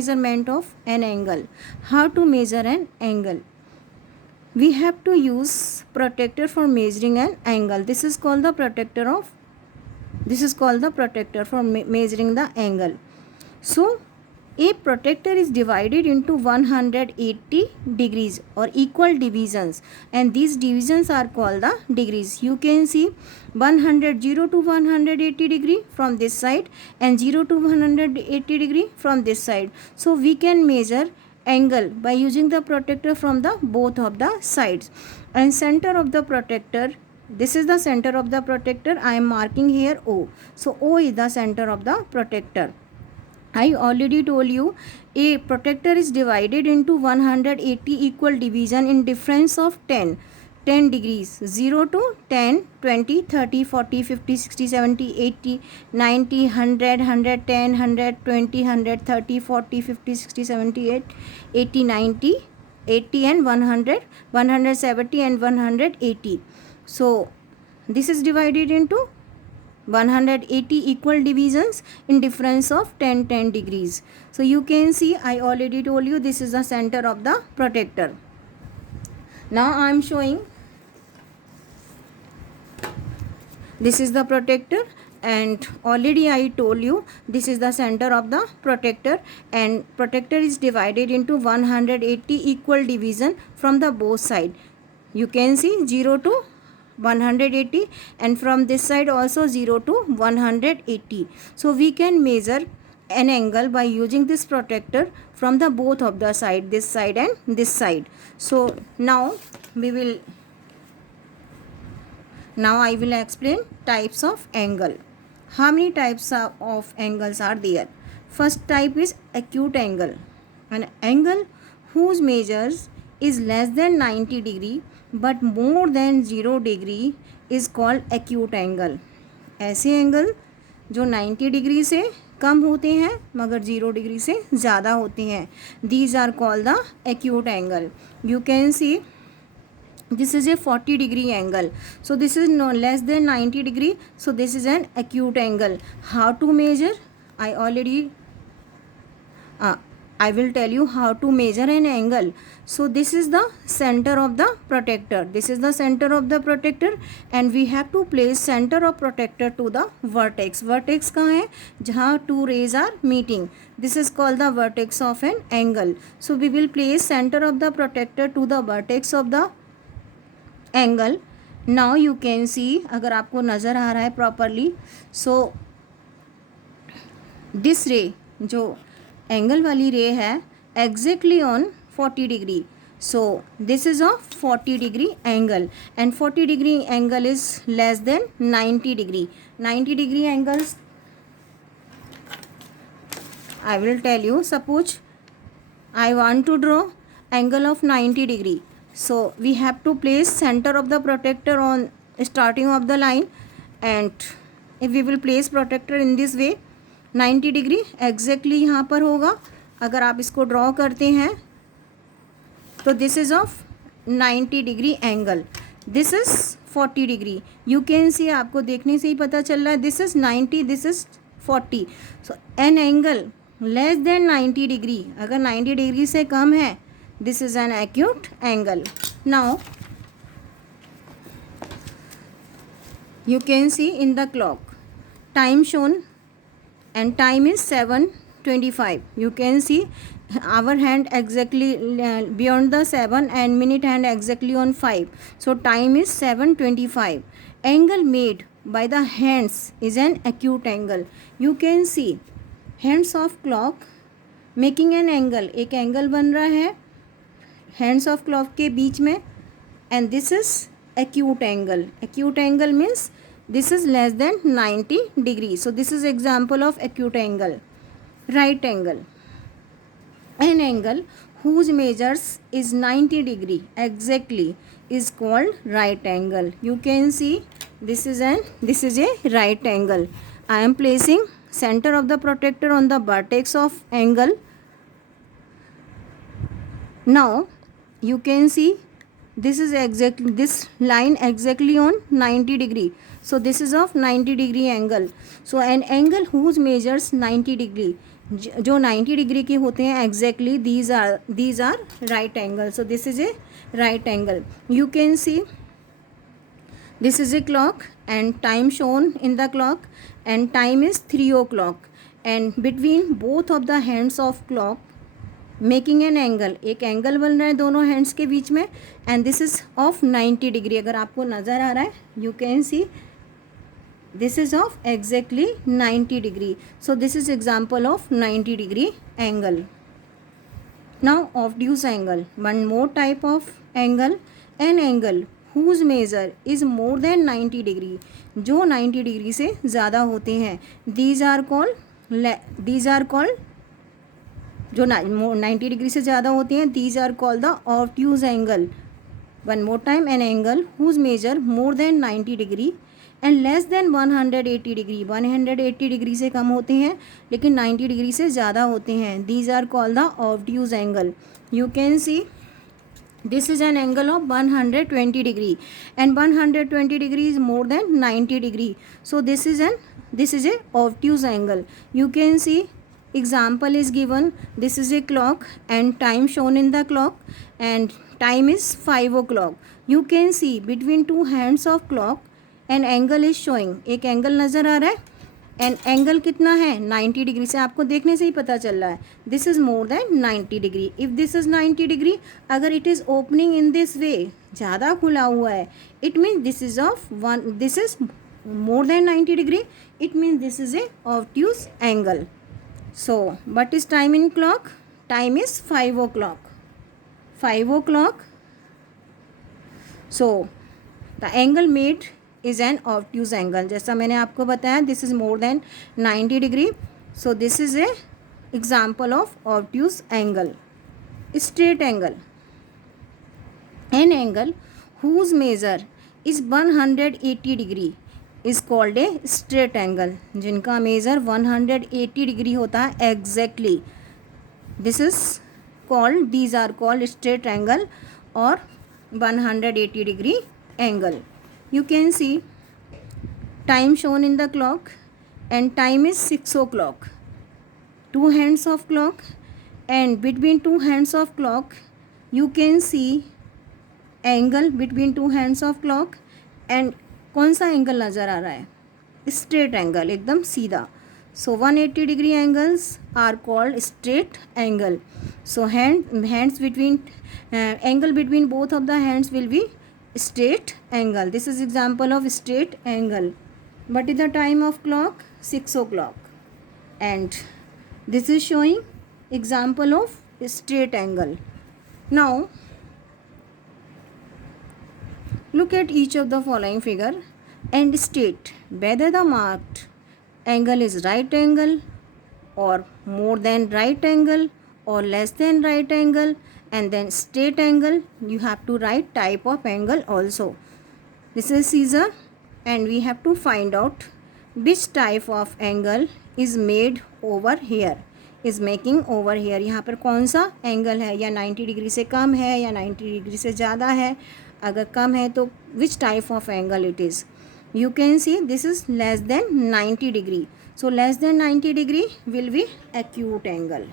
measurement of an angle. How to measure an angle? We have to use protractor for measuring an angle. This is called the protractor for measuring the angle. So a protractor is divided into 180 degrees or equal divisions, and these divisions are called the degrees. You can see 0 to 180 degree from this side and 0 to 180 degree from this side. So we can measure angle by using the protractor from the both of the sides. And center of the protractor, this is the center of the protractor. I am marking here O. So O is the center of the protractor. I already told you a protractor is divided into 180 equal division in difference of 10 degrees, 0 to 10, 20, 30, 40, 50, 60, 70, 80, 90, 100, 110, 120, 130, 40, 50, 60, 70, 80, 90, 80 and 100, 170 and 180. So this is divided into 180 equal divisions in difference of 10 degrees. So you can see, I already told you, this is the center of the protractor. Now I am showing, this is the protractor, and already I told you this is the center of the protractor, and protractor is divided into 180 equal division from the both side. You can see 0 to 180 and from this side also 0 to 180. So we can measure an angle by using this protractor from the both of the side, this side and this side. So now I will explain types of angle. How many types of angles are there? First type is acute angle. An angle whose measures is less than 90 degree but more than 0 degree is called acute angle. ऐसे angle जो 90 degree से कम होते हैं मगर 0 degree से ज़्यादा होते हैं, these are called the acute angle. You can see this is a 40 degree angle, so this is no less than 90 degree, so this is an acute angle. How to measure? I will tell you how to measure an angle. So this is the center of the protractor. This is the center of the protractor, and we have to place center of protractor to the vertex. Vertex कहाँ है? जहाँ two rays are meeting. This is called the vertex of an angle. So we will place center of the protractor to the vertex of the angle. Now you can see, अगर आपको नज़र आ रहा है properly, so this ray जो angle वाली रे है exactly on 40 degree. So this is of 40 degree angle, and 40 degree angle is less than 90 degree. 90 degree angles I will tell you. Suppose I want to draw angle of 90 degree. So we have to place center of the protractor on starting of the line, and if we will place protractor in this way 90 degree exactly यहाँ पर होगा. अगर आप इसको draw करते हैं तो this is of 90 degree angle, this is 40 degree. You can सी, आपको देखने से ही पता चल रहा है, this is 90, this is 40. So an angle less than 90 degree, अगर 90 डिग्री से कम है, this is an acute angle. Now you can C in the clock time shown, and time is 7:25. You can see our hand exactly beyond the 7 and minute hand exactly on 5. So time is 7:25. Angle made by the hands is an acute angle. You can see hands of clock making an angle. एक angle बन रहा है hands of clock के बीच में, and this is acute angle. Acute angle means this is less than 90 degree. So this is example of acute angle. Right angle. An angle whose measures is 90 degree exactly is called right angle. You can see this is a right angle. I am placing center of the protractor on the vertex of angle. Now you can see this line exactly on 90 degree. So this is of 90 degree angle. So an angle whose measures 90 degree जो 90 degree के होते हैं exactly these are right angle. So this is a right angle. You can see this is a clock and time shown in the clock and time is 3 o'clock and between both of the hands of clock making an angle. एक angle बन रहा है दोनों hands के बीच में and this is of 90 degree. अगर आपको नज़र आ रहा है you can see this is of exactly 90 degree. So this is example of 90 degree angle. Now obtuse angle, one more type of angle, an angle whose measure is more than 90 degree, जो 90 degree से ज़्यादा होते हैं. these are called जो 90 degree से ज़्यादा होते हैं these are called the obtuse angle. one more time, an angle whose measure more than 90 degree and less than 180 degree. 180 degree से कम होते हैं लेकिन 90 डिग्री से ज़्यादा होते हैं. these are called the obtuse angle. you can see this is an angle of 120 degree and 120 degree is more than 90 degree. so this is a obtuse angle. you can see example is given. this is a clock and time shown in the clock and time is 5 o'clock. you can see between two hands of clock an angle is showing. एक angle नज़र आ रहा है and angle कितना है 90 degree से आपको देखने से ही पता चल रहा है. This is more than 90 degree. If this is 90 degree, अगर it is opening in this way, ज़्यादा खुला हुआ है, it mean this is this is more than 90 degree. It mean this is a obtuse angle. So what is time in clock? Time is 5 o'clock. 5 o'clock. So the angle made is an obtuse angle. जैसा मैंने आपको बताया this is more than 90 degree. So this is a example of obtuse angle. Straight angle, an angle whose measure is 180 degree is called a straight angle. जिनका measure 180 degree होता है exactly, this is called, these are called straight angle और 180 degree angle. You can see time shown in the clock and time is 6 o'clock. Two hands of clock and between two hands of clock you can see angle between two hands of clock. and कौन सा angle नज़र आ रहा है? Straight angle, एकदम सीधा. so 180 degree angles are called straight angle. so hands between angle between both of the hands will be straight angle. this is example of straight angle. what is the time of clock? 6 o'clock. and this is showing example of straight angle. now look at each of the following figure and state whether the marked angle is right angle or more than right angle or less than right angle. and then straight angle, you have to write type of angle also. this is scissor and we have to find out which type of angle is made over here, is making over here. यहाँ पर कौन सा angle है, या 90 degree से कम है या 90 degree से ज़्यादा है. अगर कम है तो which type of angle it is. you can see this is less than 90 degree. so less than 90 degree will be acute angle.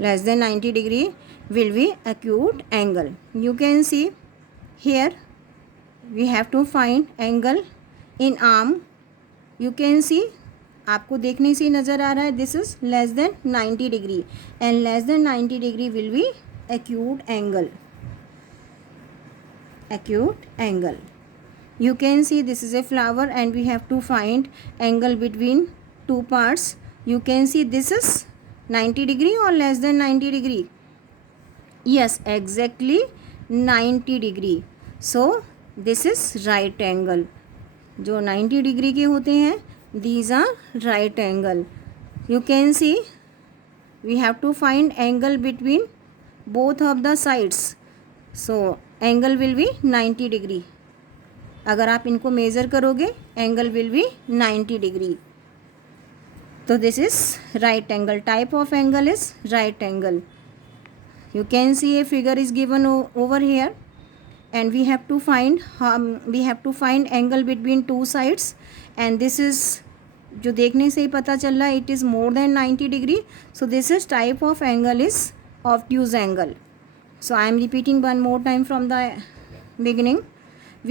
less than 90 degree will be acute angle. you can see here we have to find angle in arm. you can see आपको देखने से नज़र आ रहा है this is less than 90 degree and less than 90 degree will be acute angle. acute angle. you can see this is a flower and we have to find angle between two parts. you can see this is 90 degree or less than 90 degree. yes, exactly 90 degree. so this is right angle. जो 90 degree के होते हैं these are right angle. you can see we have to find angle between both of the sides. so angle will be 90 degree. अगर आप इनको measure करोगे angle will be 90 degree. तो this is right angle. Type of angle is right angle. you can see a figure is given over here and we have to find angle between two sides and this is जो देखने से ही पता चल रहा है it is more than 90 degree. So this is type of angle is obtuse angle. So I am repeating one more time from the beginning.